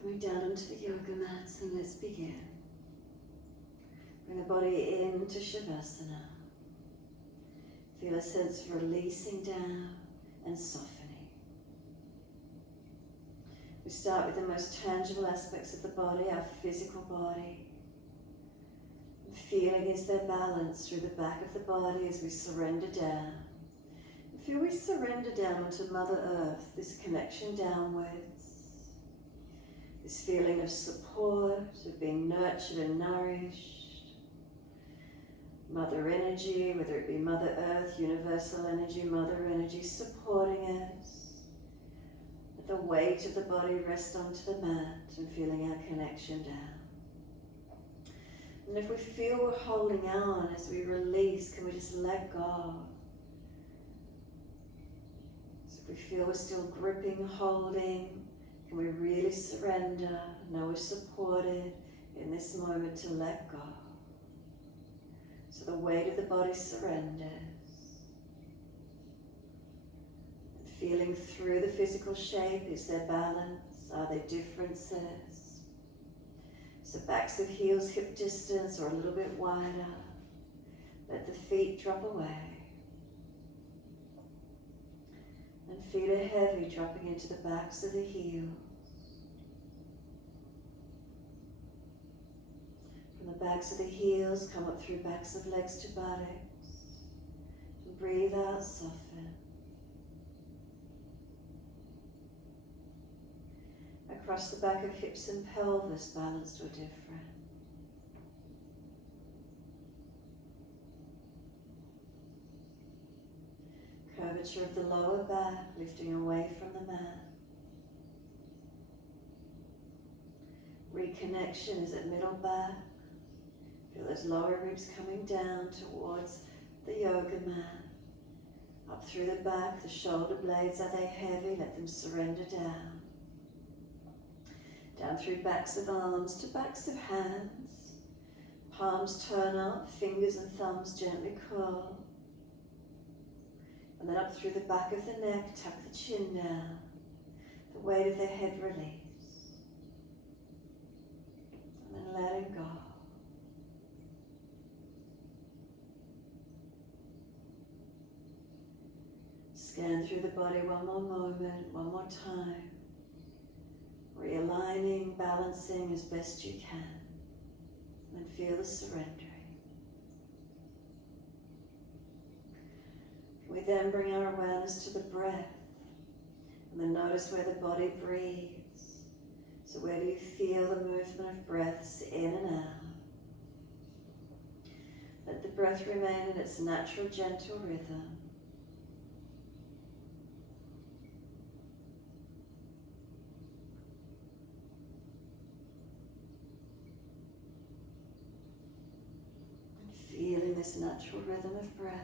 Coming down onto the yoga mats, and let's begin. Bring the body into shavasana. Feel a sense of releasing down and softening. We start with the most tangible aspects of the body, our physical body. And feeling is there balance through the back of the body as we surrender down. And feel we surrender down onto Mother Earth, this connection downwards. This feeling of support, of being nurtured and nourished. Mother energy, whether it be Mother Earth, universal energy, Mother energy supporting us. Let the weight of the body rest onto the mat and feeling our connection down. And if we feel we're holding on as we release, can we just let go? So if we feel we're still gripping, holding, can we really surrender, know we're supported in this moment to let go? So the weight of the body surrenders. And feeling through the physical shape, is there balance? Are there differences? So backs of heels hip distance or a little bit wider. Let the feet drop away. And feet are heavy, dropping into the backs of the heels. From the backs of the heels, come up through backs of legs to buttocks. And breathe out, soften. Across the back of hips and pelvis, balanced or different. Curvature of the lower back, lifting away from the mat. Reconnection is at middle back. Feel those lower ribs coming down towards the yoga mat. Up through the back, the shoulder blades, are they heavy? Let them surrender down. Down through backs of arms to backs of hands. Palms turn up, fingers and thumbs gently curl. And then up through the back of the neck, tuck the chin down. The weight of the head release. And then letting go. Scan through the body one more moment, one more time. Realigning, balancing as best you can. And then feel the surrendering. We then bring our awareness to the breath. And then notice where the body breathes. So where do you feel the movement of breaths in and out? Let the breath remain in its natural, gentle rhythm. Feeling this natural rhythm of breath.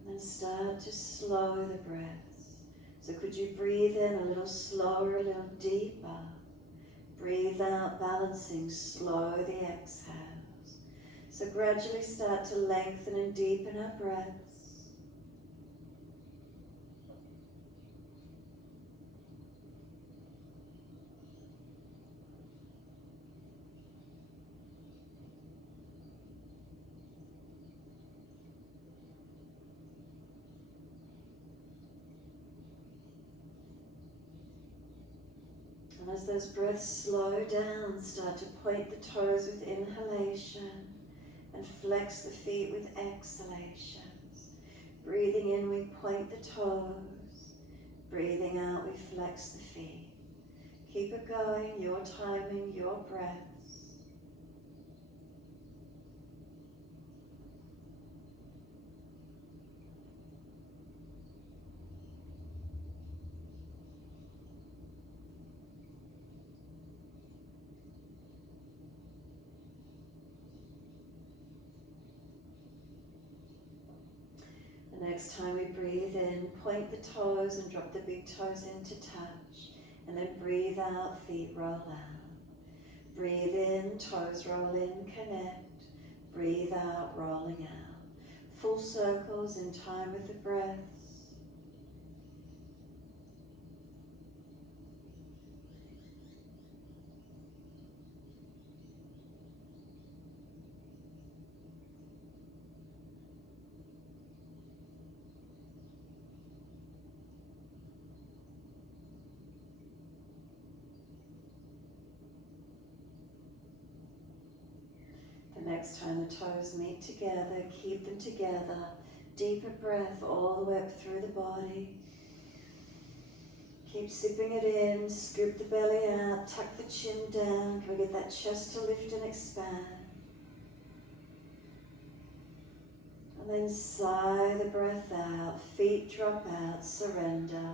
And then start to slow the breaths. So could you breathe in a little slower, a little deeper. Breathe out, balancing, slow the exhales. So gradually start to lengthen and deepen our breaths. And as those breaths slow down, start to point the toes with inhalation and flex the feet with exhalations. Breathing in, we point the toes. Breathing out, we flex the feet. Keep it going, your timing, your breaths. Next time we breathe in, point the toes and drop the big toes into touch. And then breathe out, feet roll out. Breathe in, toes roll in, connect. Breathe out, rolling out. Full circles in time with the breaths. next time the toes meet together, keep them together. Deeper breath all the way up through the body. Keep sipping it in, scoop the belly out, tuck the chin down. Can we get that chest to lift and expand? And then sigh the breath out, feet drop out, surrender.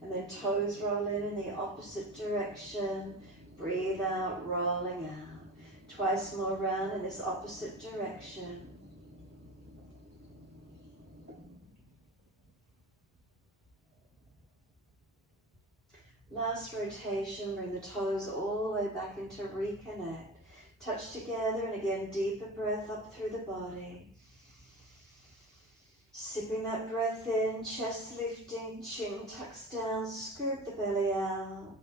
And then toes roll in the opposite direction. Breathe out, rolling out. Twice more round in this opposite direction. Last rotation, bring the toes all the way back into reconnect. Touch together and again deeper breath up through the body. Sipping that breath in, chest lifting, chin tucks down, scoop the belly out.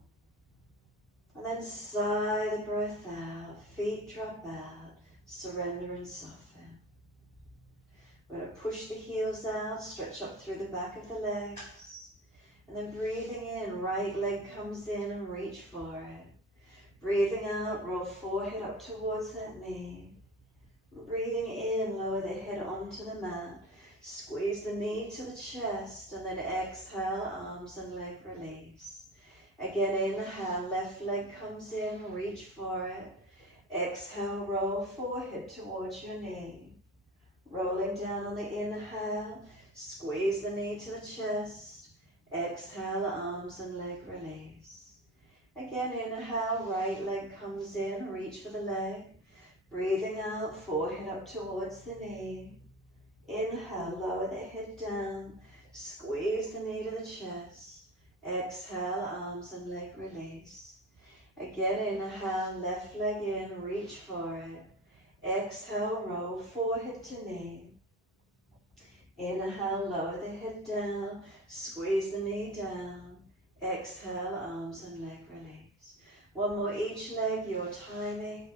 And then sigh the breath out, feet drop out, surrender and soften. We're going to push the heels out, stretch up through the back of the legs. And then breathing in, right leg comes in and reach for it. Breathing out, roll forehead up towards that knee. Breathing in, lower the head onto the mat. Squeeze the knee to the chest and then exhale, arms and leg release. Again, inhale, left leg comes in, reach for it. Exhale, roll forehead towards your knee. Rolling down on the inhale, squeeze the knee to the chest. Exhale, arms and leg release. Again, inhale, right leg comes in, reach for the leg. Breathing out, forehead up towards the knee. Inhale, lower the head down, squeeze the knee to the chest. Exhale, arms and leg release. Again, inhale, left leg in, reach for it. Exhale, roll forehead to knee. Inhale, lower the head down, squeeze the knee down. Exhale, arms and leg release. One more each leg, your timing.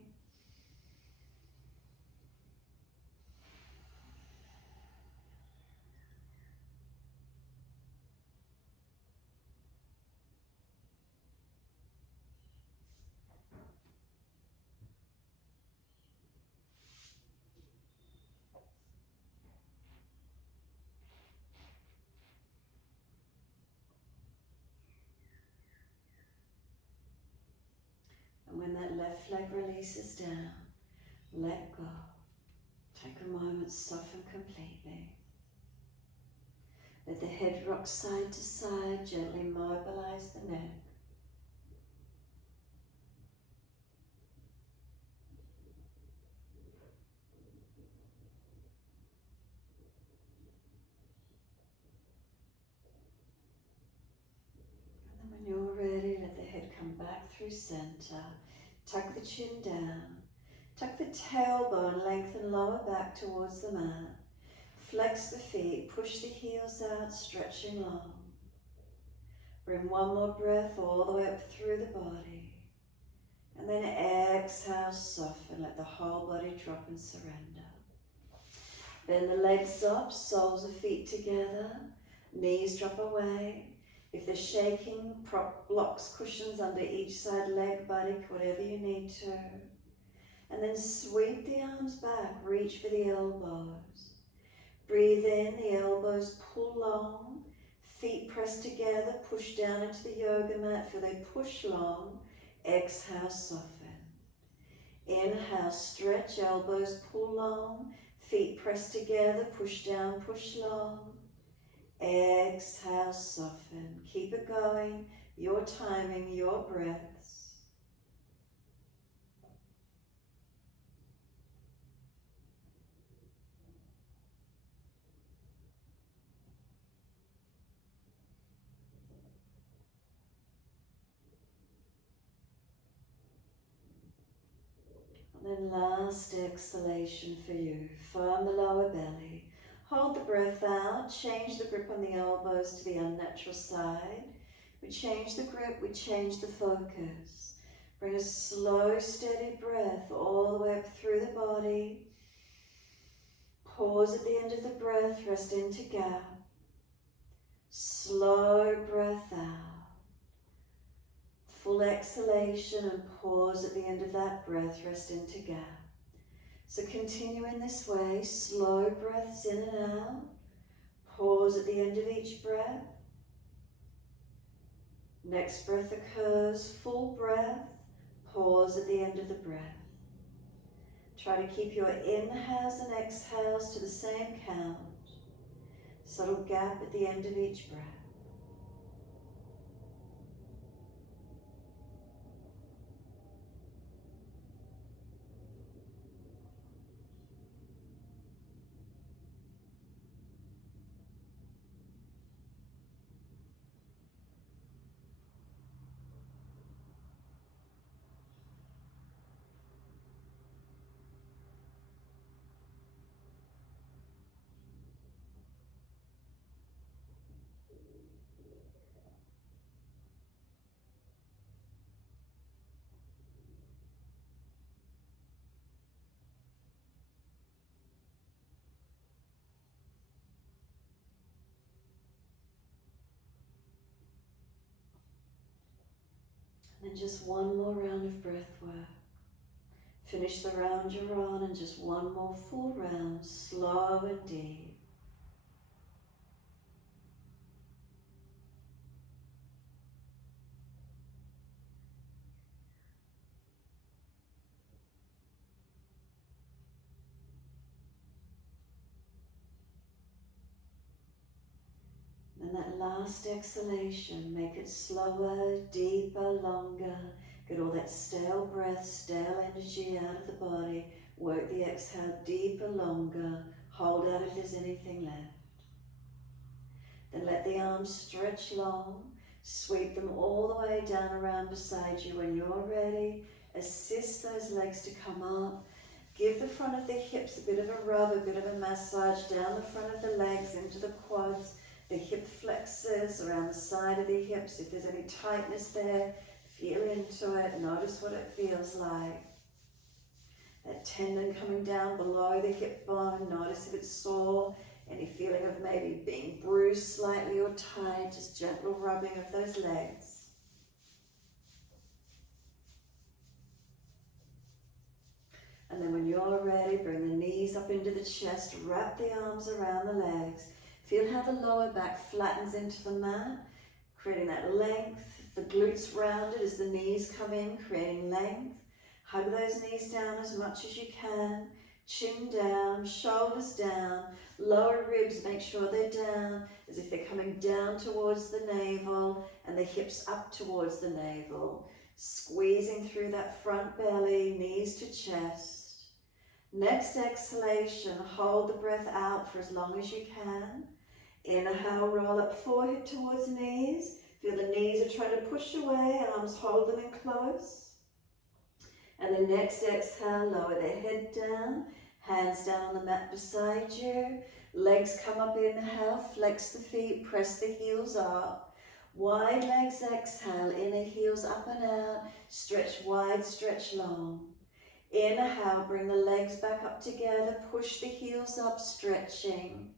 And when that left leg releases down, let go. Take a moment, soften completely. Let the head rock side to side, gently mobilise the neck. And then when you're ready, let the head come back through centre. Tuck the chin down. Tuck the tailbone, lengthen lower back towards the mat. Flex the feet, push the heels out, stretching long. Bring one more breath all the way up through the body. And then exhale, soften, let the whole body drop and surrender. Bend the legs up, soles of feet together, knees drop away. If they're shaking, prop blocks, cushions under each side, leg, buttock, whatever you need to. And then sweep the arms back, reach for the elbows. Breathe in, the elbows pull long, feet press together, push down into the yoga mat, feel they push long. Exhale, soften. Inhale, stretch, elbows pull long, feet press together, push down, push long. Exhale, soften. Keep it going, your timing, your breaths. And then last exhalation for you. Firm the lower belly. Hold the breath out. Change the grip on the elbows to the unnatural side. We change the grip, we change the focus. Bring a slow, steady breath all the way up through the body. Pause at the end of the breath, rest into gap. Slow breath out. Full exhalation and pause at the end of that breath, rest into gap. So continue in this way, slow breaths in and out. Pause at the end of each breath. Next breath occurs, full breath. Pause at the end of the breath. Try to keep your inhales and exhales to the same count. Subtle gap at the end of each breath. And just one more round of breath work. Finish the round you're on and just one more full round, slow and deep. And that last exhalation, make it slower, deeper, longer. Get all that stale breath, stale energy out of the body. Work the exhale deeper, longer. Hold out if there's anything left. Then let the arms stretch long. Sweep them all the way down around beside you. When you're ready, assist those legs to come up. Give the front of the hips a bit of a rub, a bit of a massage down the front of the legs into the quads, the hip flexors around the side of the hips. If there's any tightness there, feel into it. Notice what it feels like. That tendon coming down below the hip bone. Notice if it's sore. Any feeling of maybe being bruised slightly or tight. Just gentle rubbing of those legs. And then when you're ready, bring the knees up into the chest. Wrap the arms around the legs. Feel how the lower back flattens into the mat, creating that length. The glutes rounded as the knees come in, creating length. Hug those knees down as much as you can. Chin down, shoulders down. Lower ribs, make sure they're down, as if they're coming down towards the navel, and the hips up towards the navel. Squeezing through that front belly, knees to chest. Next exhalation, hold the breath out for as long as you can. Inhale, roll up forehead towards knees. Feel the knees are trying to push away, arms hold them in close. And then next exhale, lower the head down, hands down on the mat beside you. Legs come up, inhale, flex the feet, press the heels up. Wide legs, exhale, inner heels up and out, stretch wide, stretch long. Inhale, bring the legs back up together, push the heels up, stretching.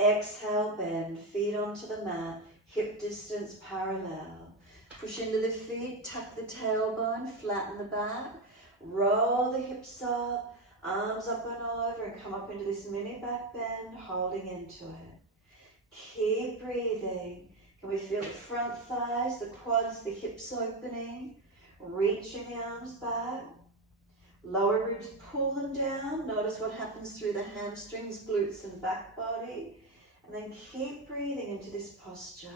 Exhale, bend, feet onto the mat, hip distance parallel. Push into the feet, tuck the tailbone, flatten the back, roll the hips up, arms up and over, and come up into this mini back bend, holding into it. Keep breathing. Can we feel the front thighs, the quads, the hips opening, reaching the arms back. Lower ribs, pull them down. Notice what happens through the hamstrings, glutes, and back body. And then keep breathing into this posture.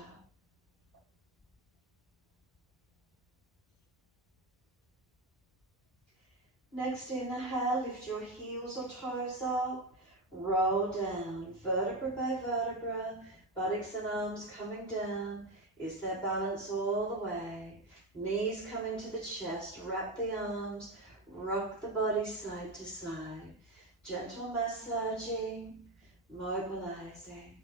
Next inhale, lift your heels or toes up. Roll down, vertebra by vertebra, buttocks and arms coming down. Is there balance all the way? Knees come into the chest, wrap the arms, rock the body side to side. Gentle massaging, mobilizing.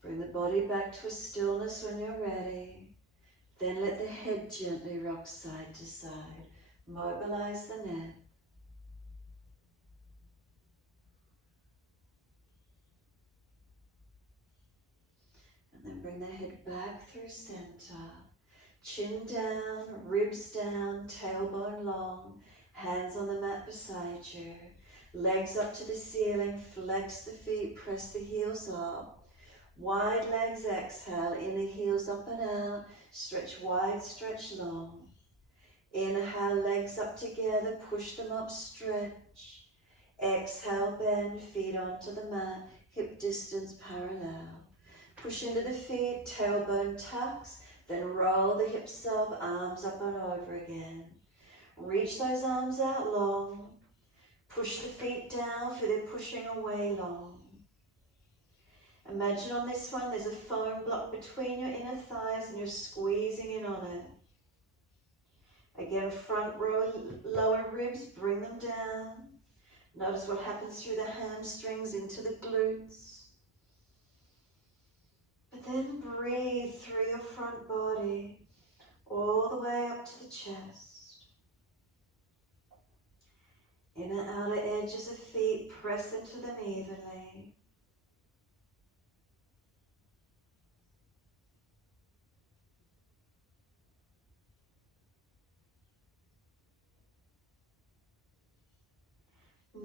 Bring the body back to a stillness when you're ready. Then let the head gently rock side to side. Mobilize the neck. And then bring the head back through center. Chin down, ribs down, tailbone long, hands on the mat beside you. Legs up to the ceiling, flex the feet, press the heels up. Wide legs, exhale, inner heels up and out, stretch wide, stretch long. Inhale, legs up together, push them up, stretch. Exhale, bend, feet onto the mat, hip distance parallel. Push into the feet, tailbone tucks, then roll the hips up, arms up and over again. Reach those arms out long. Push the feet down, feel it pushing away long. Imagine on this one there's a foam block between your inner thighs and you're squeezing in on it. Again, front row, lower ribs, bring them down. Notice what happens through the hamstrings into the glutes. But then breathe through your front body, all the way up to the chest. Inner outer edges of feet, press into them evenly.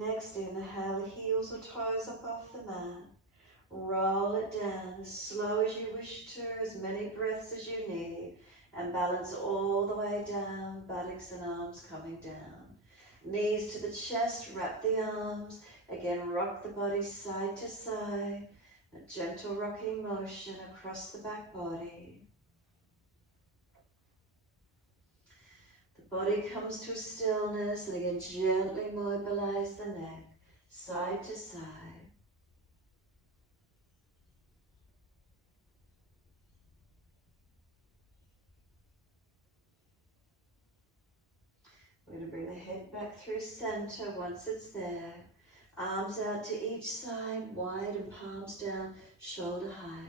Next, inhale, heels or toes up off the mat. Roll it down as slow as you wish to, as many breaths as you need, and balance all the way down, buttocks and arms coming down. Knees to the chest, wrap the arms. Again, rock the body side to side. A gentle rocking motion across the back body. The body comes to a stillness, and again, gently mobilise the neck, side to side. We're going to bring the head back through center once it's there. Arms out to each side, wide and palms down, shoulder high.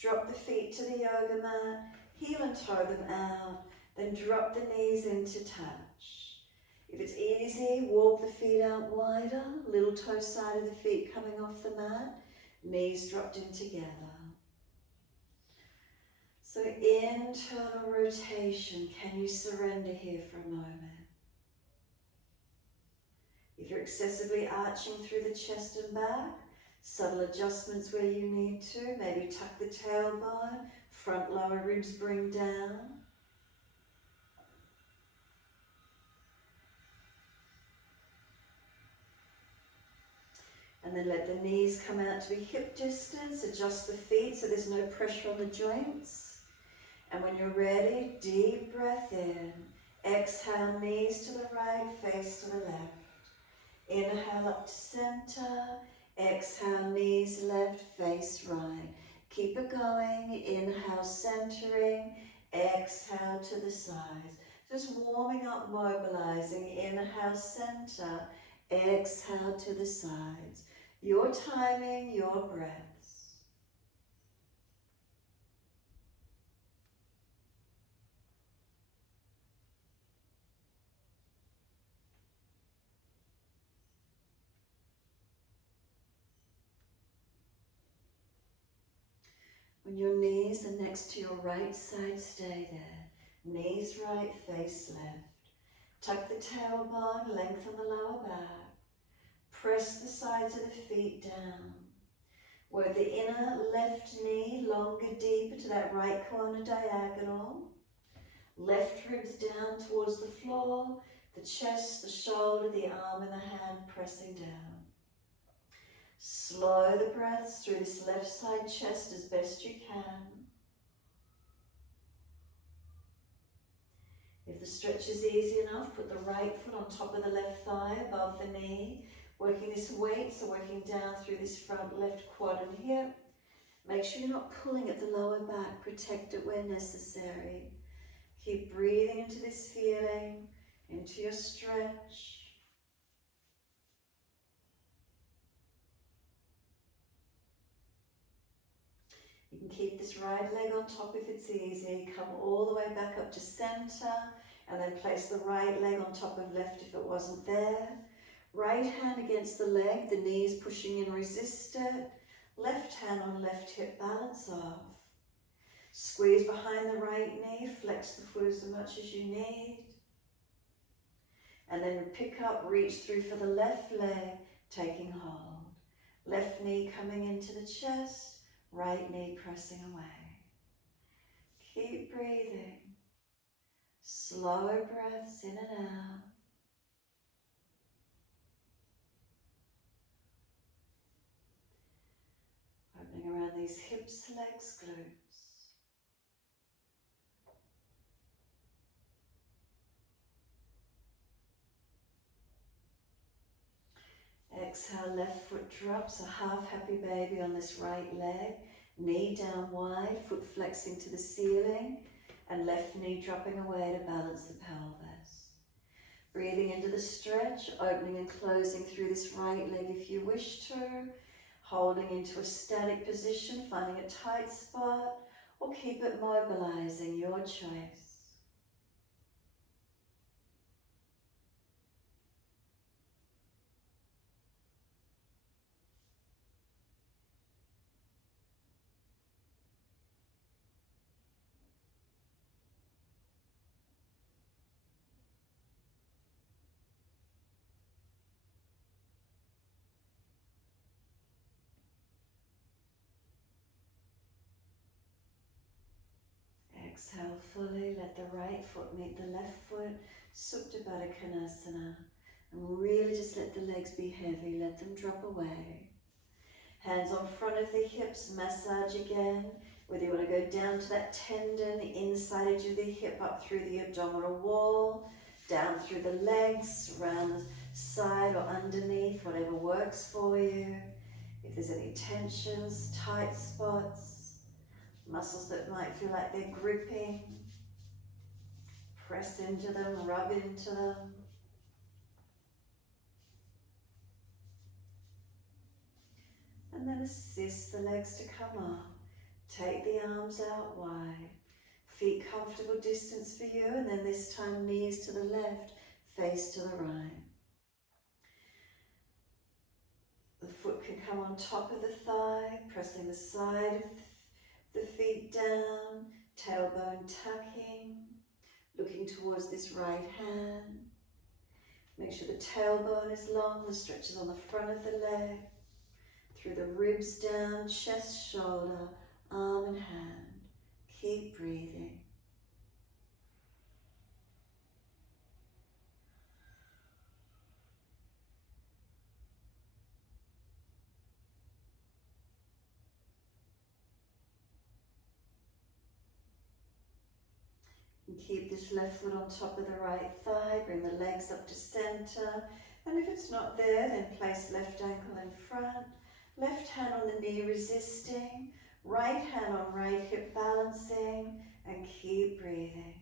Drop the feet to the yoga mat, heel and toe them out, then drop the knees into touch. If it's easy, walk the feet out wider, little toe side of the feet coming off the mat, knees dropped in together. So internal rotation, can you surrender here for a moment? If you're excessively arching through the chest and back, subtle adjustments where you need to. Maybe tuck the tailbone, front lower ribs bring down. And then let the knees come out to be hip distance. Adjust the feet so there's no pressure on the joints. And when you're ready, deep breath in. Exhale, knees to the right, face to the left. Inhale up to center, exhale, knees left, face right. Keep it going, inhale, centering, exhale to the sides. Just warming up, mobilizing, inhale, center, exhale to the sides. Your timing, your breaths. When your knees are next to your right side, stay there. Knees right, face left. Tuck the tailbone, lengthen the lower back. Press the sides of the feet down. Work the inner left knee longer, deeper to that right corner diagonal. Left ribs down towards the floor, the chest, the shoulder, the arm and the hand pressing down. Slow the breaths through this left side chest as best you can. If the stretch is easy enough, put the right foot on top of the left thigh above the knee. Working this weight, so working down through this front left quad and hip. Make sure you're not pulling at the lower back, protect it where necessary. Keep breathing into this feeling, into your stretch. You can keep this right leg on top if it's easy. Come all the way back up to center and then place the right leg on top of left if it wasn't there. Right hand against the leg, the knees pushing in, resist it. Left hand on left hip, balance off. Squeeze behind the right knee, flex the foot as much as you need. And then pick up, reach through for the left leg, taking hold. Left knee coming into the chest, right knee pressing away. Keep breathing. Slow breaths in and out. Opening around these hips, legs, glutes. Exhale, left foot drops, a half happy baby on this right leg. Knee down wide, foot flexing to the ceiling, and left knee dropping away to balance the pelvis. Breathing into the stretch, opening and closing through this right leg if you wish to. Holding into a static position, finding a tight spot, or keep it mobilizing, your choice. Exhale fully, let the right foot meet the left foot, Supta Baddha Konasana. And really just let the legs be heavy, let them drop away. Hands on front of the hips, massage again. Whether you want to go down to that tendon, the inside edge of the hip, up through the abdominal wall, down through the legs, around the side or underneath, whatever works for you. If there's any tensions, tight spots, muscles that might feel like they're gripping, press into them, rub into them. And then assist the legs to come up. Take the arms out wide. Feet comfortable distance for you, and then this time knees to the left, face to the right. The foot can come on top of the thigh, pressing the side of the feet down, tailbone tucking, looking towards this right hand. Make sure the tailbone is long, the stretch is on the front of the leg, through the ribs down, chest, shoulder, arm and hand. Keep breathing. And keep this left foot on top of the right thigh, bring the legs up to center, and if it's not there, then place left ankle in front, left hand on the knee resisting, right hand on right hip balancing, and keep breathing.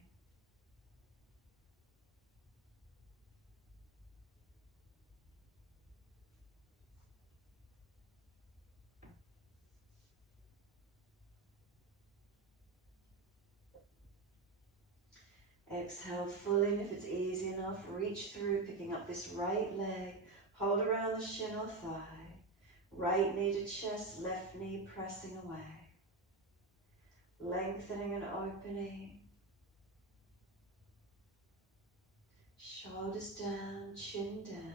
Exhale fully, and if it's easy enough, reach through, picking up this right leg, hold around the shin or thigh, right knee to chest, left knee pressing away, lengthening and opening, shoulders down, chin down.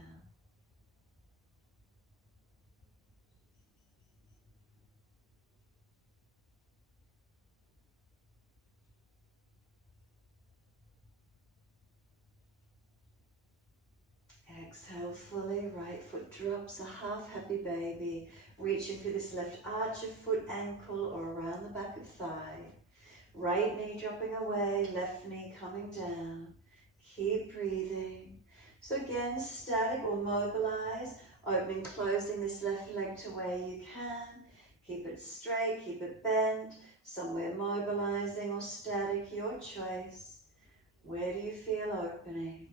Exhale fully, right foot drops, a half happy baby, reaching for this left arch of foot, ankle or around the back of thigh. Right knee dropping away, left knee coming down. Keep breathing. So again, static or mobilize, opening, closing this left leg to where you can. Keep it straight, keep it bent, somewhere mobilizing or static, your choice. Where do you feel opening?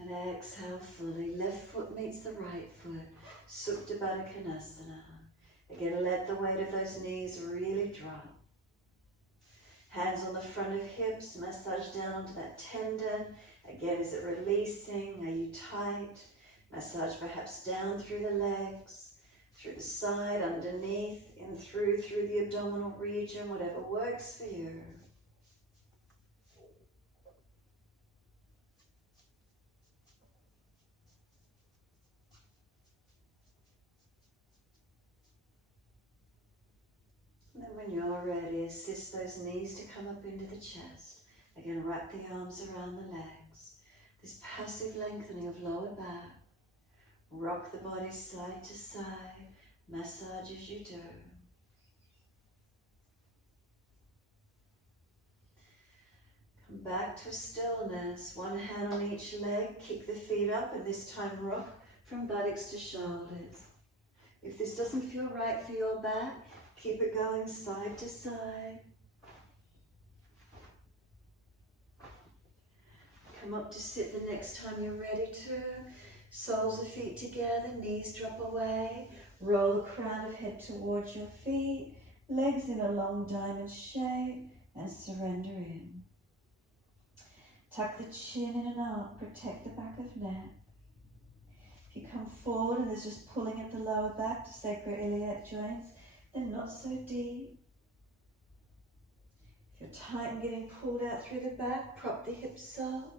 And exhale fully, left foot meets the right foot, Supta Baddha Konasana. Again, let the weight of those knees really drop. Hands on the front of hips, massage down onto that tendon. Again, is it releasing? Are you tight? Massage perhaps down through the legs, through the side, underneath, in through the abdominal region, whatever works for you. And then when you're ready, assist those knees to come up into the chest. Again, wrap the arms around the legs. This passive lengthening of lower back. Rock the body side to side. Massage as you do. Come back to a stillness. One hand on each leg. Kick the feet up and this time rock from buttocks to shoulders. If this doesn't feel right for your back, keep it going side to side. Come up to sit the next time you're ready to. Soles of feet together, knees drop away. Roll the crown of head towards your feet. Legs in a long diamond shape and surrender in. Tuck the chin in and up, protect the back of neck. If you come forward and there's just pulling at the lower back to sacroiliac joints, then not so deep. If you're tight and getting pulled out through the back, prop the hips up.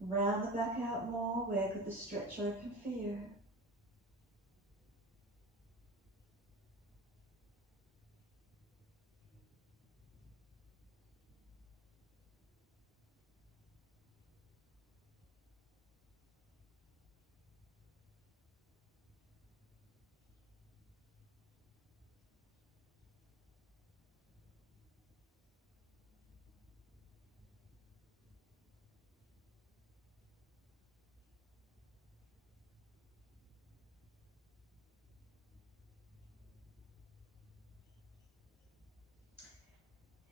Round the back out more. Where could the stretch open for you?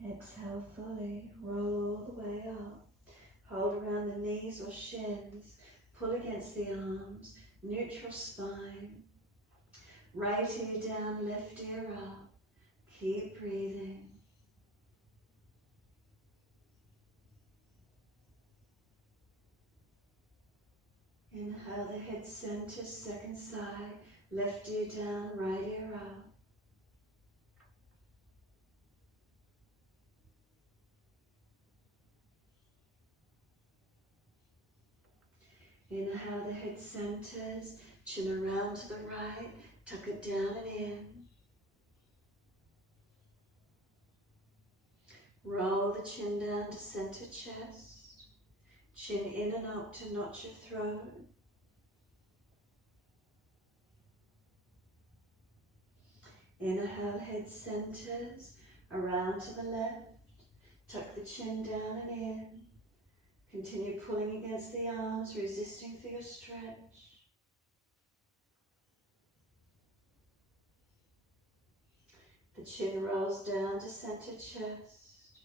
Exhale fully, roll all the way up. Hold around the knees or shins, pull against the arms, neutral spine. Right ear down, left ear up. Keep breathing. Inhale the head center, second side, left ear down, right ear up. Inhale, the head centers, chin around to the right, tuck it down and in. Roll the chin down to center chest, chin in and up to notch your throat. Inhale, head centers, around to the left, tuck the chin down and in. Continue pulling against the arms, resisting for your stretch. The chin rolls down to center chest.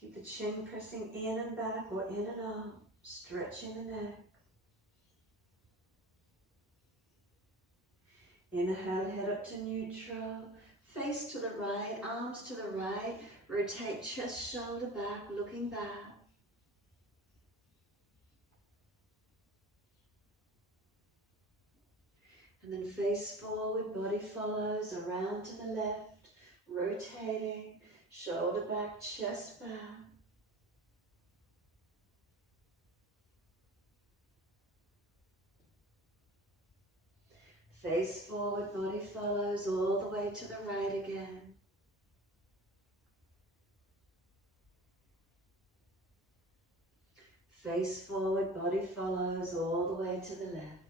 Keep the chin pressing in and back or in and up, stretching the neck. Inhale, head up to neutral. Face to the right, arms to the right. Rotate chest, shoulder back, looking back. And then face forward, body follows, around to the left, rotating, shoulder back, chest back. Face forward, body follows, all the way to the right again. Face forward, body follows, all the way to the left.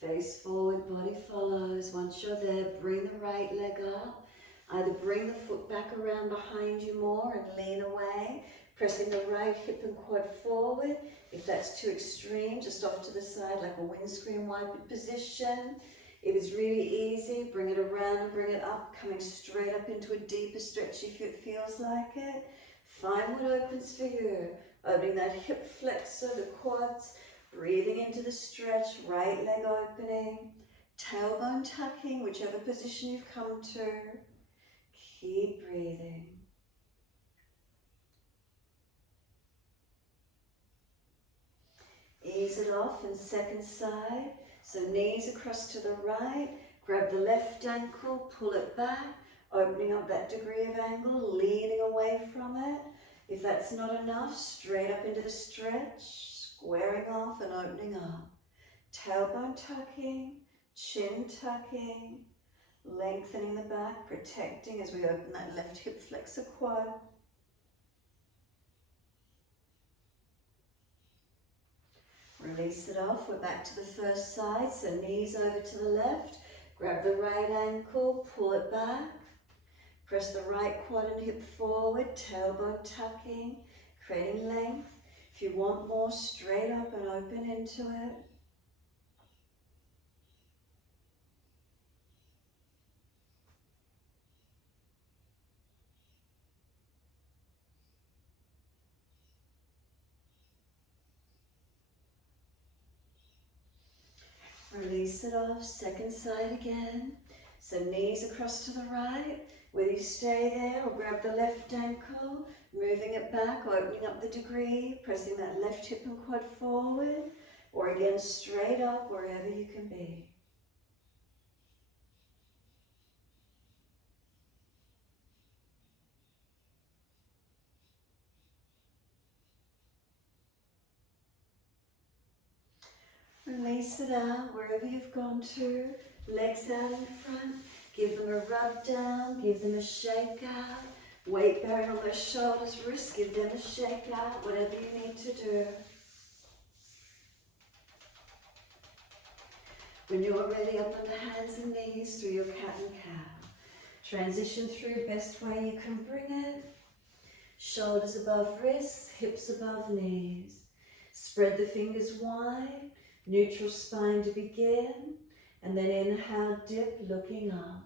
Face forward, body follows. Once you're there, bring the right leg up. Either bring the foot back around behind you more and lean away, pressing the right hip and quad forward. If that's too extreme, just off to the side like a windscreen wiper position. If it's really easy, bring it around and bring it up, coming straight up into a deeper stretch if it feels like it. Find what opens for you. Opening that hip flexor, the quads. Breathing into the stretch, right leg opening, tailbone tucking, whichever position you've come to. Keep breathing. Ease it off and second side. So knees across to the right, grab the left ankle, pull it back, opening up that degree of angle, leaning away from it. If that's not enough, straight up into the stretch, squaring off and opening up. Tailbone tucking, chin tucking, lengthening the back, protecting as we open that left hip flexor quad. Release it off, we're back to the first side, so knees over to the left, grab the right ankle, pull it back, press the right quad and hip forward, tailbone tucking, creating length. If you want more, straight up and open into it. Release it off, second side again. So knees across to the right, whether you stay there or grab the left ankle, moving it back, opening up the degree, pressing that left hip and quad forward, or again straight up wherever you can be. Release it out wherever you've gone to, legs out in front, give them a rub down, give them a shake out, weight bearing on those shoulders, wrists, give them a shake out, whatever you need to do. When you're ready, up on the hands and knees through your cat and cow. Transition through best way you can bring it. Shoulders above wrists, hips above knees. Spread the fingers wide. Neutral spine to begin, and then inhale, dip, looking up.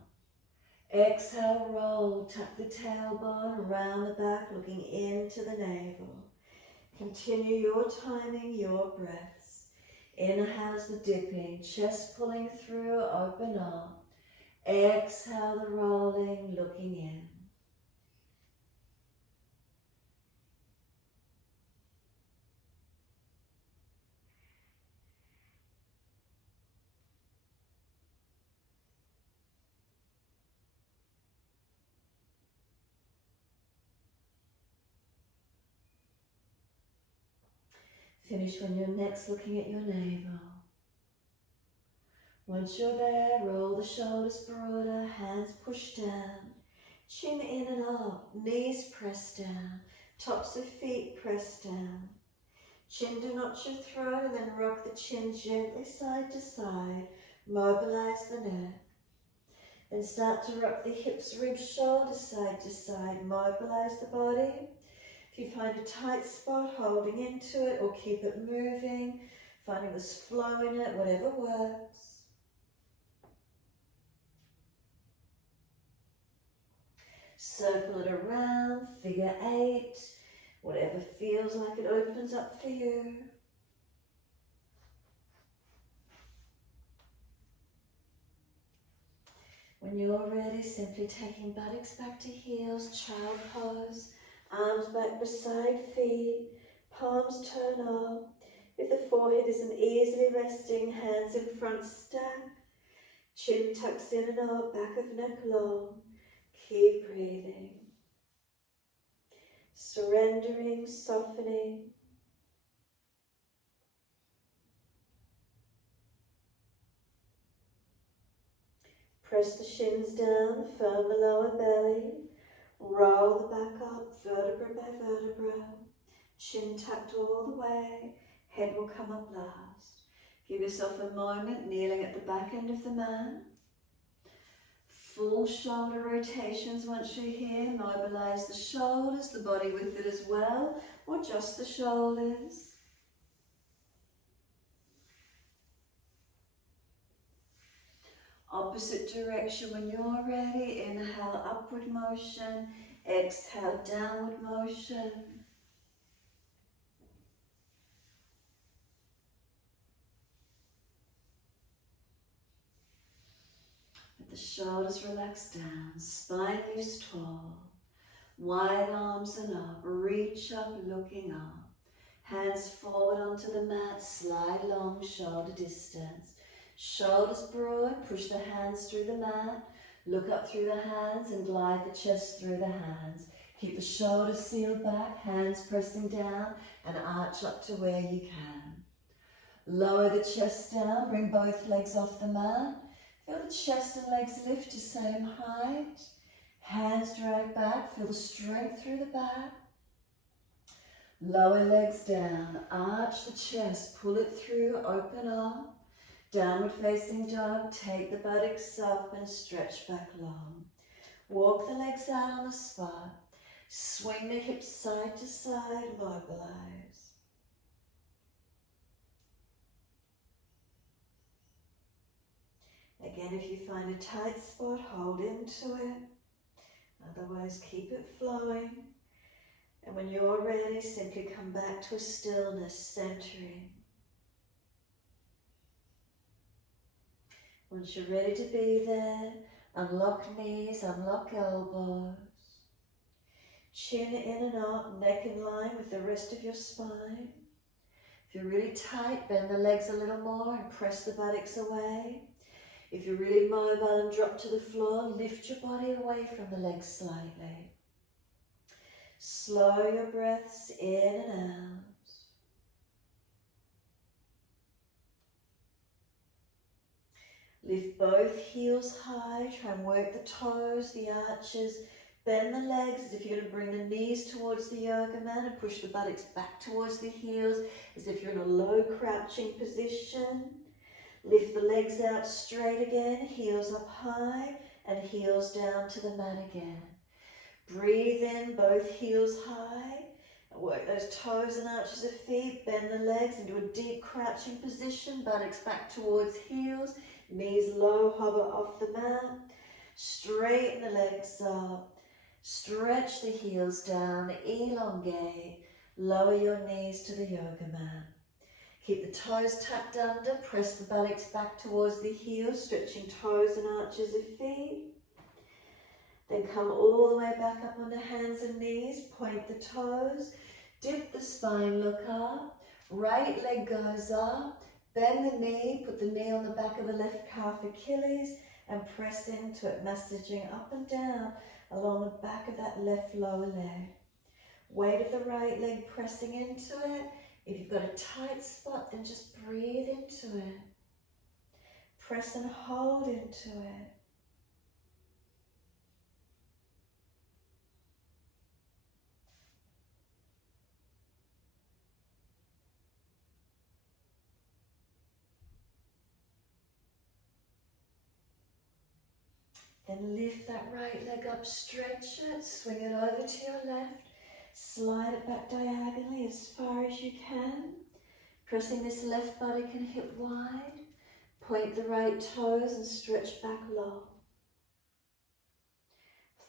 Exhale, roll, tuck the tailbone around the back, looking into the navel. Continue your timing, your breaths. Inhale's the dipping, chest pulling through, open up. Exhale, the rolling, looking in. Finish when you're next looking at your navel. Once you're there, roll the shoulders broader, hands push down, chin in and up, knees press down, tops of feet press down. Chin to notch your throat and then rock the chin gently side to side, mobilise the neck. Then start to rock the hips, ribs, shoulders side to side, mobilise the body. If you find a tight spot, holding into it or keep it moving, finding this flow in it, whatever works. Circle it around, figure 8, whatever feels like it opens up for you. When you're ready, simply taking buttocks back to heels, child pose. Arms back beside feet, palms turn up. If the forehead isn't easily resting, hands in front stack. Chin tucks in and up, back of neck long. Keep breathing. Surrendering, softening. Press the shins down, firm the lower belly. Roll the back up, vertebra by vertebra. Chin tucked all the way. Head will come up last. Give yourself a moment, kneeling at the back end of the mat. Full shoulder rotations once you're here. Mobilise the shoulders, the body with it as well, or just the shoulders. Opposite direction when you're ready. Inhale, upward motion. Exhale, downward motion. The shoulders relax down, spine lifts tall, wide arms and up, reach up, looking up. Hands forward onto the mat, slide long, shoulder distance. Shoulders broad, push the hands through the mat, look up through the hands and glide the chest through the hands. Keep the shoulders sealed back, hands pressing down and arch up to where you can. Lower the chest down, bring both legs off the mat. Feel the chest and legs lift to same height. Hands drag back, feel the strength through the back. Lower legs down, arch the chest, pull it through, open up. Downward facing dog, take the buttocks up and stretch back long. Walk the legs out on the spot. Swing the hips side to side, mobilise. Again, if you find a tight spot, hold into it. Otherwise, keep it flowing. And when you're ready, simply come back to a stillness, centering. Once you're ready to be there, unlock knees, unlock elbows. Chin in and up, neck in line with the rest of your spine. If you're really tight, bend the legs a little more and press the buttocks away. If you're really mobile and drop to the floor, lift your body away from the legs slightly. Slow your breaths in and out. Lift both heels high, try and work the toes, the arches, bend the legs as if you're going to bring the knees towards the yoga mat and push the buttocks back towards the heels as if you're in a low crouching position. Lift the legs out straight again, heels up high and heels down to the mat again. Breathe in, both heels high. Work those toes and arches of feet, bend the legs into a deep crouching position, buttocks back towards heels, knees low, hover off the mat. Straighten the legs up, stretch the heels down, elongate, lower your knees to the yoga mat. Keep the toes tucked under, press the buttocks back towards the heels, stretching toes and arches of feet. Then come all the way back up onto hands and knees, point the toes, dip the spine, look up, right leg goes up, bend the knee, put the knee on the back of the left calf Achilles and press into it, massaging up and down along the back of that left lower leg. Weight of the right leg pressing into it. If you've got a tight spot, then just breathe into it. Press and hold into it. Then lift that right leg up, stretch it, swing it over to your left, slide it back diagonally as far as you can, pressing this left buttock and hip wide, point the right toes and stretch back long.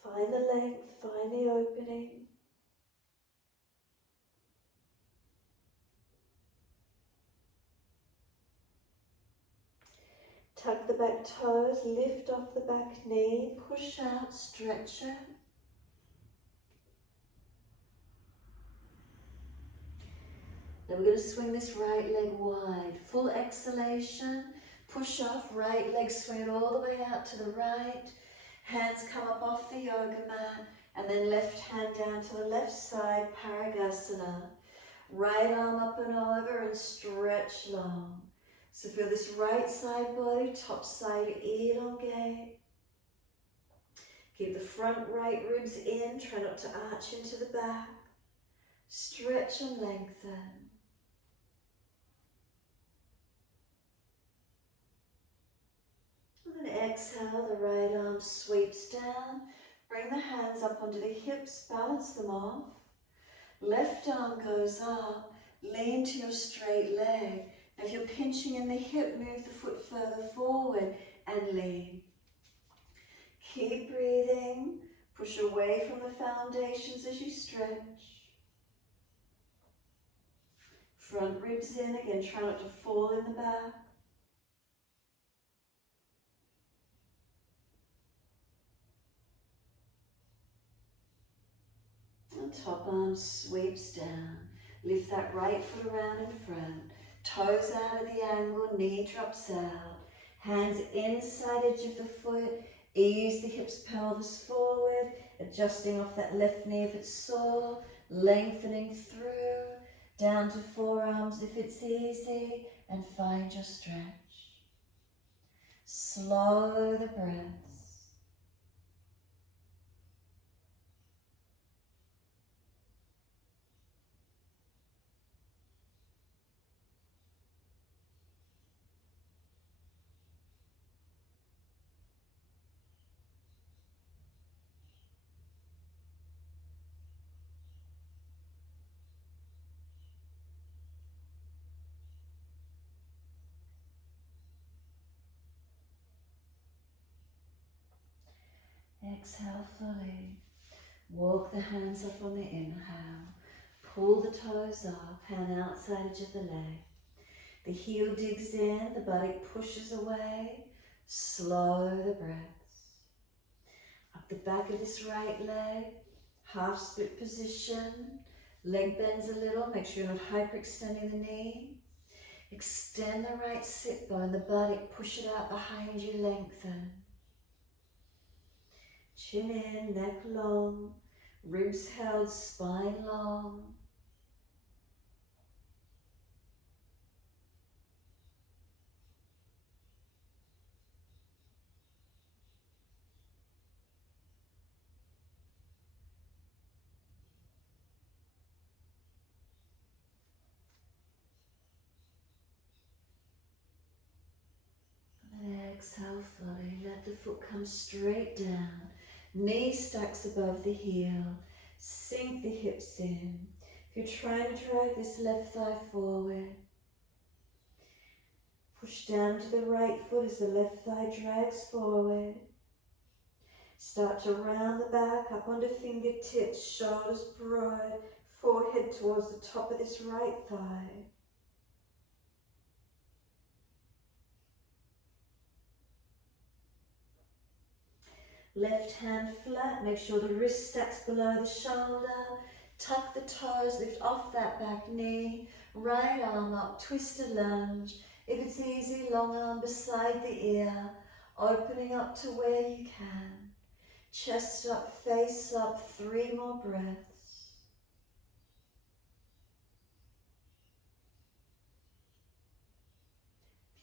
Find the length, find the opening. Tuck the back toes, lift off the back knee, push out, stretch it. Then we're going to swing this right leg wide. Full exhalation, push off, right leg swing it all the way out to the right. Hands come up off the yoga mat and then left hand down to the left side, Parigasana. Right arm up and over and stretch long. So feel this right side body, top side elongate. Keep the front right ribs in, try not to arch into the back. Stretch and lengthen. And then exhale, the right arm sweeps down. Bring the hands up onto the hips, balance them off. Left arm goes up, lean to your straight leg. If you're pinching in the hip, move the foot further forward and lean. Keep breathing. Push away from the foundations as you stretch. Front ribs in again, try not to fall in the back. top arm sweeps down. Lift that right foot around in front. Toes out of the angle, knee drops out. Hands inside edge of the foot. Ease the hips, pelvis forward. Adjusting off that left knee if it's sore. Lengthening through. Down to forearms if it's easy. And find your stretch. Slow the breaths. Exhale fully. Walk the hands up on the inhale. Pull the toes up, hand outside edge of the leg. The heel digs in, the buttock pushes away. Slow the breaths. Up the back of this right leg, half split position. Leg bends a little, make sure you're not hyperextending the knee. Extend the right sit bone, the buttock, push it out behind you, lengthen. Chin in, neck long, ribs held, spine long. And exhale fully, let the foot come straight down. Knee stacks above the heel, sink the hips in. If you're trying to drag this left thigh forward, push down to the right foot as the left thigh drags forward. Start to round the back, up onto fingertips, shoulders broad, forehead towards the top of this right thigh. Left hand flat, make sure the wrist stacks below the shoulder. Tuck the toes, lift off that back knee. Right arm up, twist a lunge. If it's easy, long arm beside the ear. Opening up to where you can. Chest up, face up, 3 more breaths.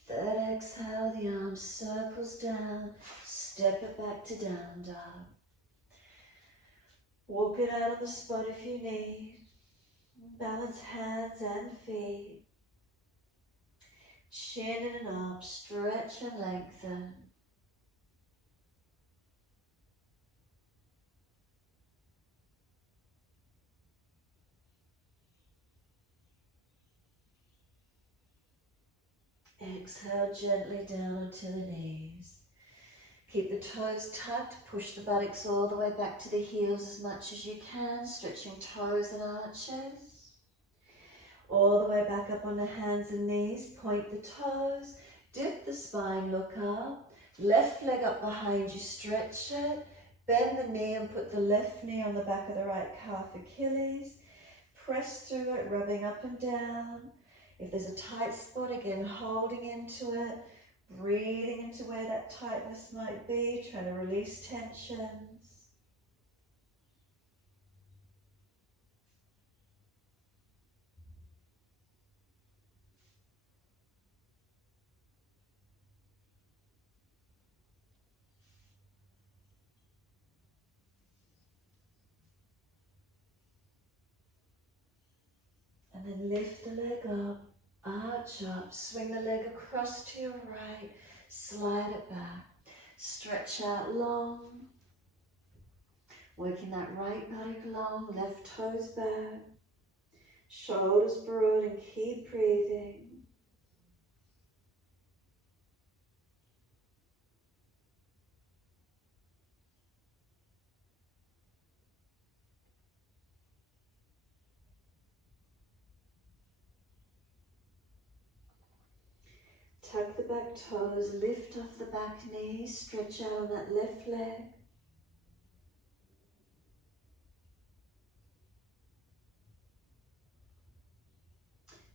Third exhale, the arm circles down. Step it back to down dog. Walk it out on the spot if you need. Balance hands and feet. Chin and up, stretch and lengthen. Exhale gently down onto the knees. Keep the toes tucked, push the buttocks all the way back to the heels as much as you can, stretching toes and arches. All the way back up on the hands and knees, point the toes, dip the spine, look up. Left leg up behind you, stretch it. Bend the knee and put the left knee on the back of the right calf, Achilles. Press through it, rubbing up and down. If there's a tight spot, again, holding into it. Breathing into where that tightness might be, trying to release tensions. And then lift the leg up, arch up, swing the leg across to your right, slide it back, stretch out long, working that right buttock long, left toes back, shoulders broad, and keep breathing. Tuck the back toes, lift off the back knee, stretch out on that left leg.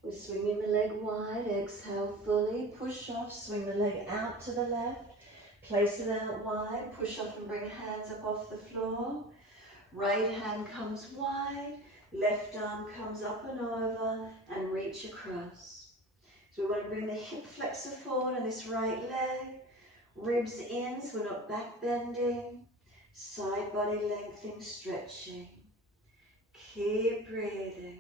We're swinging the leg wide, exhale fully, push off, swing the leg out to the left, place it out wide, push off and bring hands up off the floor. Right hand comes wide, left arm comes up and over and reach across. So we want to bring the hip flexor forward on this right leg, ribs in so we're not back bending, side body lengthening, stretching. Keep breathing.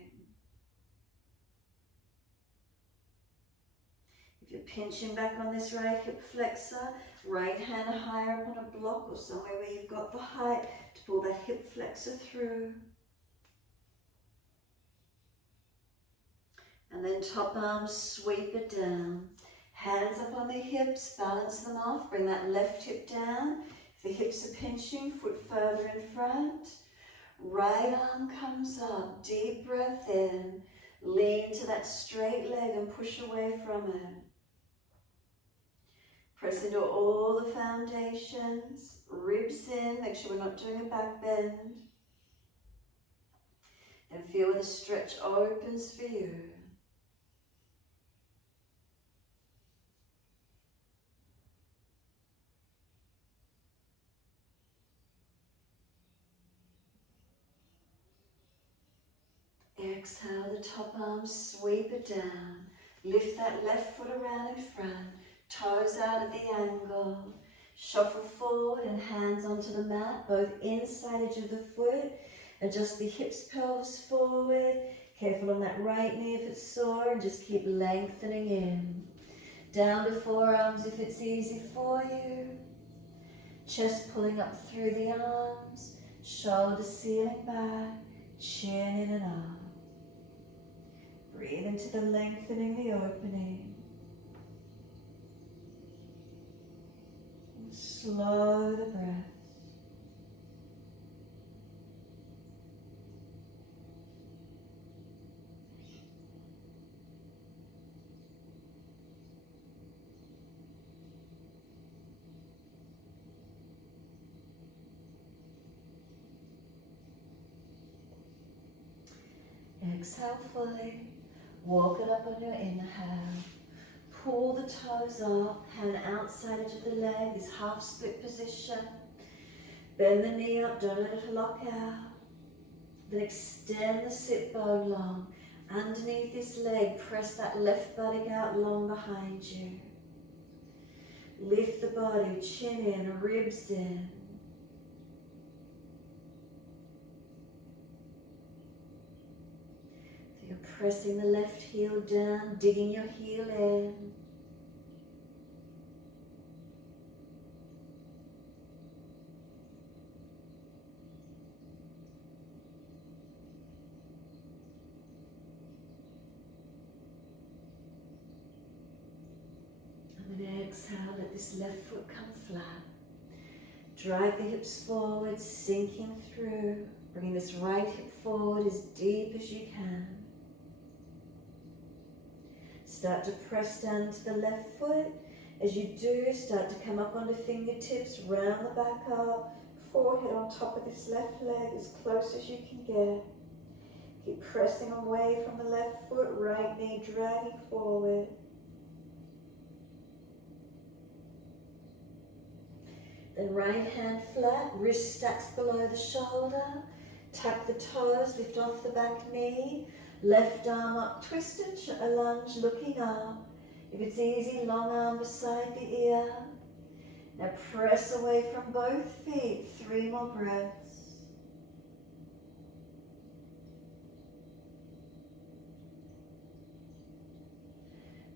If you're pinching back on this right hip flexor, right hand higher up on a block or somewhere where you've got the height to pull that hip flexor through. And then top arm, sweep it down. Hands up on the hips, balance them off, bring that left hip down. If the hips are pinching, foot further in front. Right arm comes up, deep breath in. Lean to that straight leg and push away from it. Press into all the foundations, ribs in, make sure we're not doing a back bend. And feel where the stretch opens for you. Exhale the top arm, sweep it down. Lift that left foot around in front, toes out at the angle. Shuffle forward and hands onto the mat, both inside edge of the foot. Adjust the hips, pelvis forward. Careful on that right knee if it's sore, and just keep lengthening in. Down to forearms if it's easy for you. Chest pulling up through the arms, shoulders sealing back, chin in and up. Breathe into the lengthening, the opening. And slow the breath. Exhale fully. Walk it up on your inhale. Pull the toes up, hand outside edge of the leg, this half split position. Bend the knee up, don't let it lock out. Then extend the sit bone long. Underneath this leg, press that left buttock out long behind you. Lift the body, chin in, ribs in. You're pressing the left heel down, digging your heel in. And then exhale, let this left foot come flat. Drive the hips forward, sinking through. Bringing this right hip forward as deep as you can. Start to press down to the left foot. As you do, start to come up onto fingertips, round the back up, forehead on top of this left leg as close as you can get. Keep pressing away from the left foot, right knee dragging forward. Then right hand flat, wrist stacks below the shoulder. Tap the toes, lift off the back knee. Left arm up, twisted, a lunge, looking up. If it's easy, long arm beside the ear. Now press away from both feet, 3 more breaths.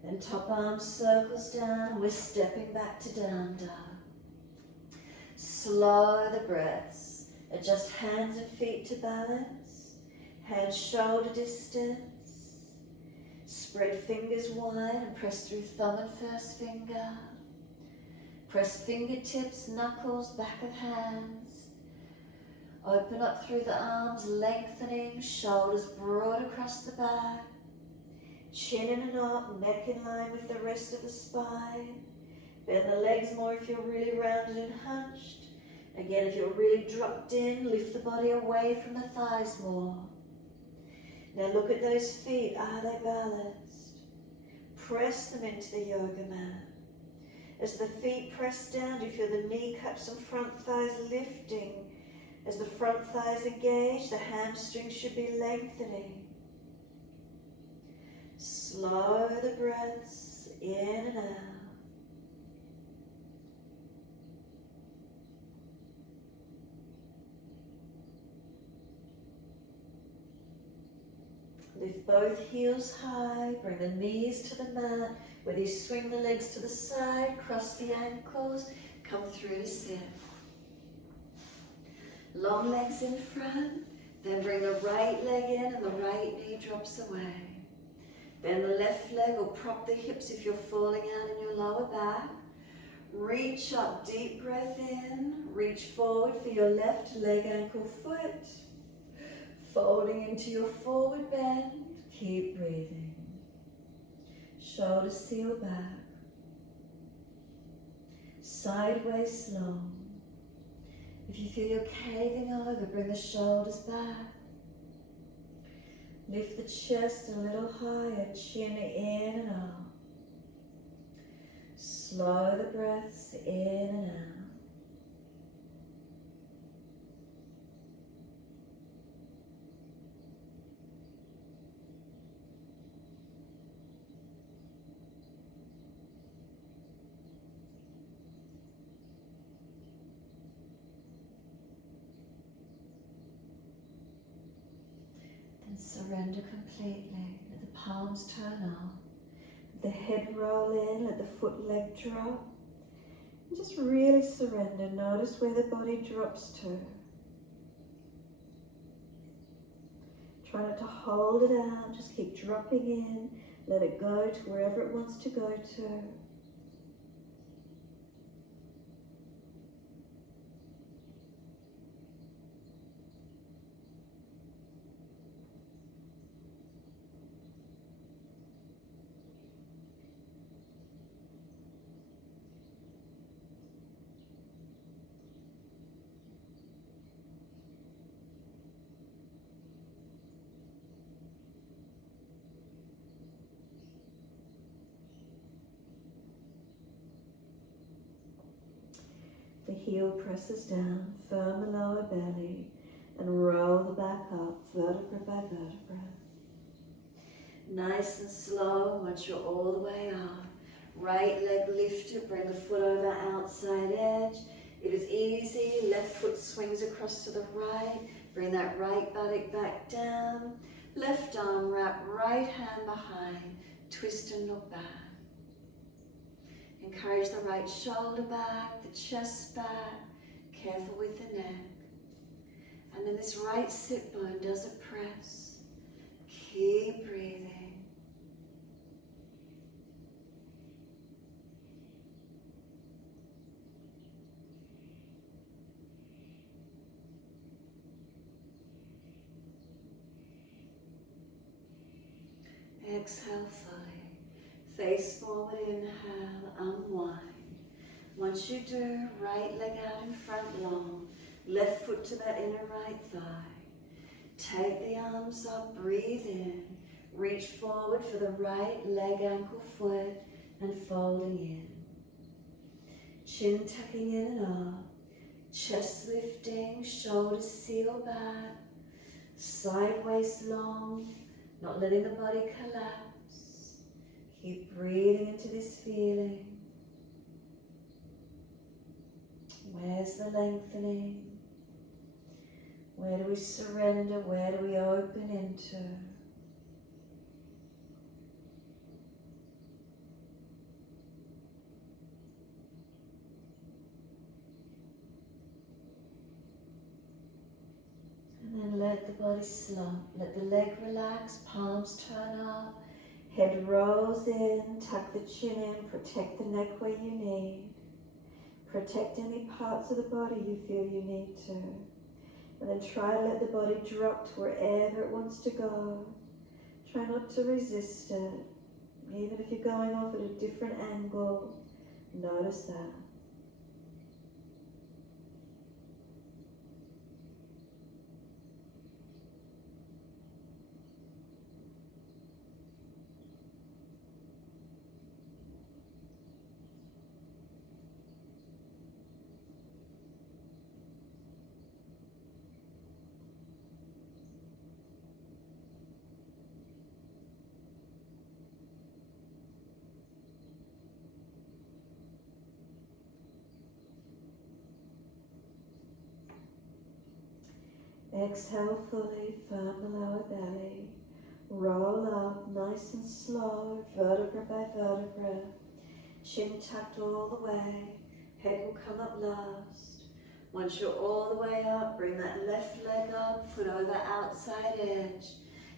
Then top arm circles down, we're stepping back to down dog. Slow the breaths, adjust hands and feet to balance. Hands shoulder distance. Spread fingers wide and press through thumb and first finger. Press fingertips, knuckles, back of hands. Open up through the arms, lengthening, shoulders broad across the back. Chin in and up, neck in line with the rest of the spine. Bend the legs more if you're really rounded and hunched. Again, if you're really dropped in, lift the body away from the thighs more. Now look at those feet. Are they balanced? Press them into the yoga mat. As the feet press down, you feel the kneecaps and front thighs lifting. As the front thighs engage, the hamstrings should be lengthening. Slow the breaths in and out. Lift both heels high, bring the knees to the mat, whether you swing the legs to the side, cross the ankles, come through to sit. Long legs in front, then bring the right leg in and the right knee drops away. Bend the left leg or prop the hips if you're falling out in your lower back. Reach up, deep breath in, reach forward for your left leg, ankle, foot. Folding into your forward bend, keep breathing. Shoulders seal back. Sideways long. If you feel you're caving over, bring the shoulders back. Lift the chest a little higher, chin in and out. Slow the breaths in and out. Surrender completely. Let the palms turn up. Let the head roll in. Let the foot leg drop. And just really surrender. Notice where the body drops to. Try not to hold it out. Just keep dropping in. Let it go to wherever it wants to go to. The heel presses down, firm the lower belly, and roll the back up, vertebra by vertebra. Nice and slow, once you're all the way up. Right leg lifted, bring the foot over outside edge. If it's easy, left foot swings across to the right. Bring that right buttock back down. Left arm wrap, right hand behind. Twist and look back. Encourage the right shoulder back, the chest back, careful with the neck. And then this right sit bone does a press. Keep breathing. Exhale fully. Face forward, inhale, unwind. Once you do, right leg out in front long, left foot to that inner right thigh. Take the arms up, breathe in, reach forward for the right leg, ankle, foot, and folding in. Chin tucking in and up, chest lifting, shoulders seal back, sideways long, not letting the body collapse. Keep breathing into this feeling. Where's the lengthening? Where do we surrender? Where do we open into? And then let the body slump. Let the leg relax, palms turn up. Head rolls in, tuck the chin in, protect the neck where you need. Protect any parts of the body you feel you need to. And then try to let the body drop to wherever it wants to go. Try not to resist it. Even if you're going off at a different angle, notice that. Exhale fully, firm the lower belly. Roll up nice and slow, vertebra by vertebra. Chin tucked all the way. Head will come up last. Once you're all the way up, bring that left leg up, foot over outside edge.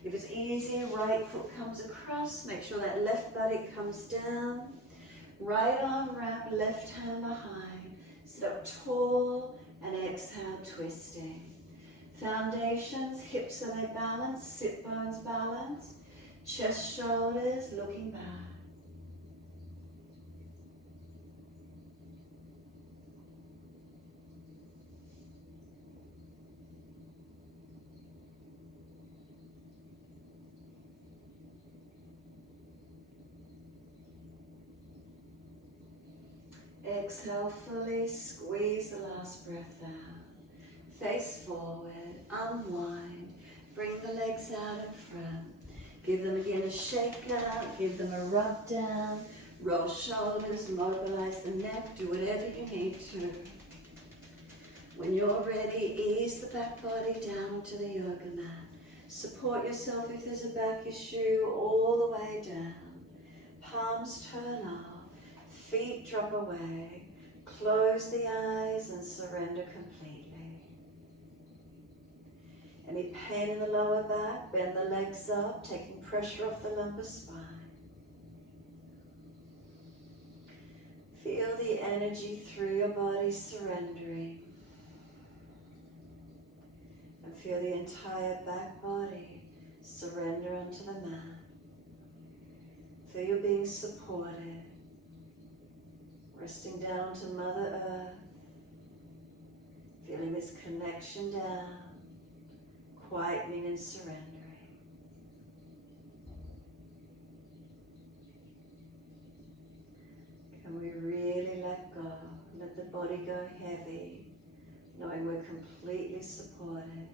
If it's easy, right foot comes across. Make sure that left buttock comes down. Right arm wrap, left hand behind. Sit up tall and exhale, twisting. Foundations, hips are they balanced, sit bones balanced. Chest, shoulders, looking back. Exhale fully, squeeze the last breath out. Face forward, unwind, bring the legs out in front. Give them again a shake out, give them a rub down, roll shoulders, mobilise the neck, do whatever you need to. When you're ready, ease the back body down onto the yoga mat. Support yourself if there's a back issue all the way down. Palms turn up. Feet drop away, close the eyes and surrender completely. Any pain in the lower back, bend the legs up, taking pressure off the lumbar spine. Feel the energy through your body surrendering. And feel the entire back body surrender onto the mat. Feel you're being supported. Resting down to Mother Earth, feeling this connection down, quietening and surrendering. Can we really let go, let the body go heavy, knowing we're completely supported.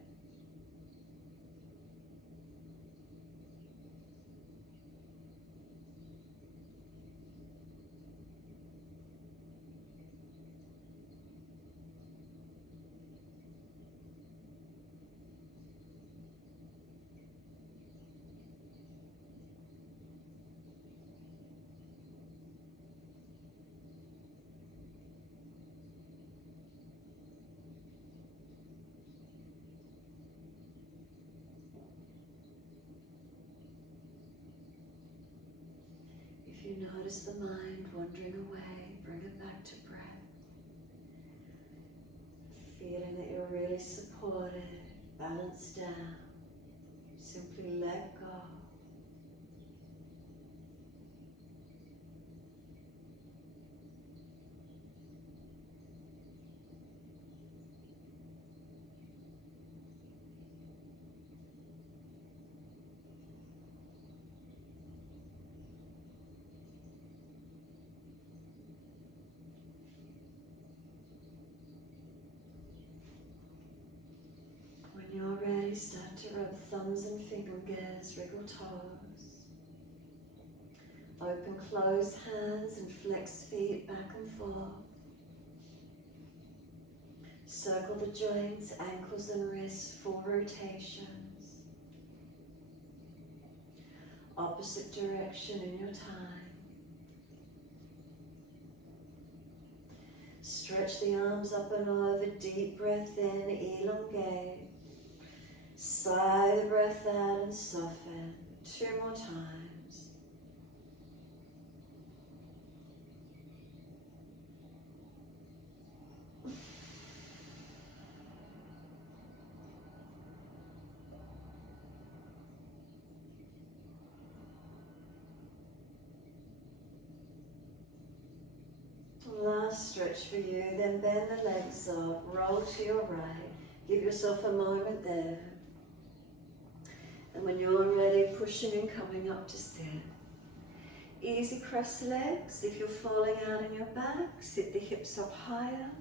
If you notice the mind wandering away, bring it back to breath. Feeling that you're really supported, balanced down. Simply let go. When you're ready, start to rub thumbs and fingers, wriggle toes. Open, close hands and flex feet back and forth. Circle the joints, ankles and wrists, full rotations. Opposite direction in your time. Stretch the arms up and over, deep breath in, elongate. Sigh the breath out and soften. 2 more times. Last stretch for you, then bend the legs up, roll to your right. Give yourself a moment there. And when you're ready, pushing and coming up to sit. Easy cross legs. If you're falling out in your back, sit the hips up higher.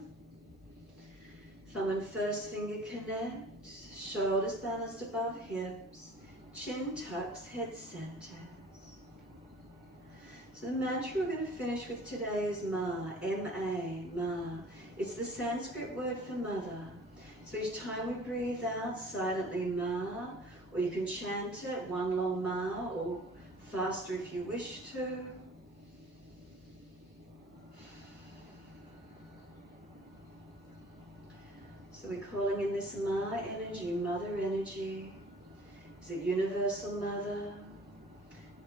Thumb and first finger connect. Shoulders balanced above hips. Chin tucks, head centers. So the mantra we're going to finish with today is Ma, M-A, Ma. It's the Sanskrit word for mother. So each time we breathe out, silently ma, or you can chant it, one long ma, or faster if you wish to. So we're calling in this ma energy, mother energy. Is it universal mother?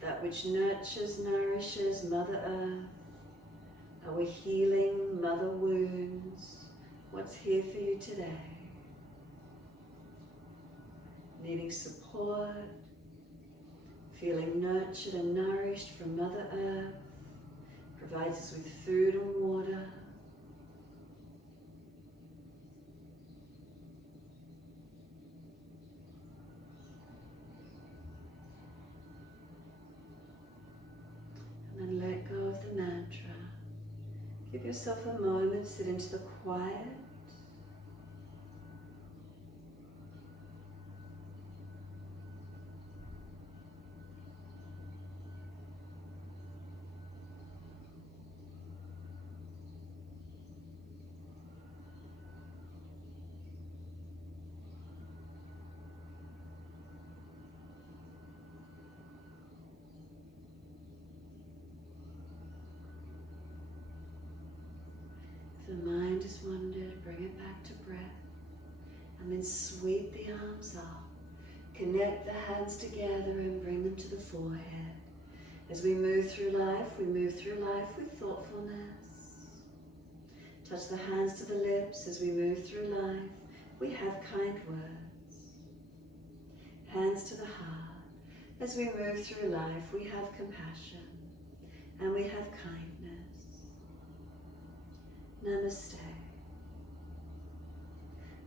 That which nurtures, nourishes, Mother Earth. Are we healing mother wounds? What's here for you today? Needing support, feeling nurtured and nourished from Mother Earth, provides us with food and water. And then let go of the mantra. Give yourself a moment, sit into the quiet. If the mind has wandered, bring it back to breath. And then sweep the arms up. Connect the hands together and bring them to the forehead. As we move through life with thoughtfulness. Touch the hands to the lips as we move through life. We have kind words. Hands to the heart. As we move through life, we have compassion and we have kindness. Namaste.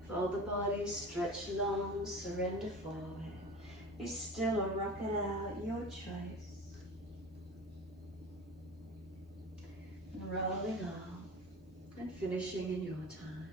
Fold the body, stretch long, surrender forward. Be still or rock it out, your choice. And rolling off and finishing in your time.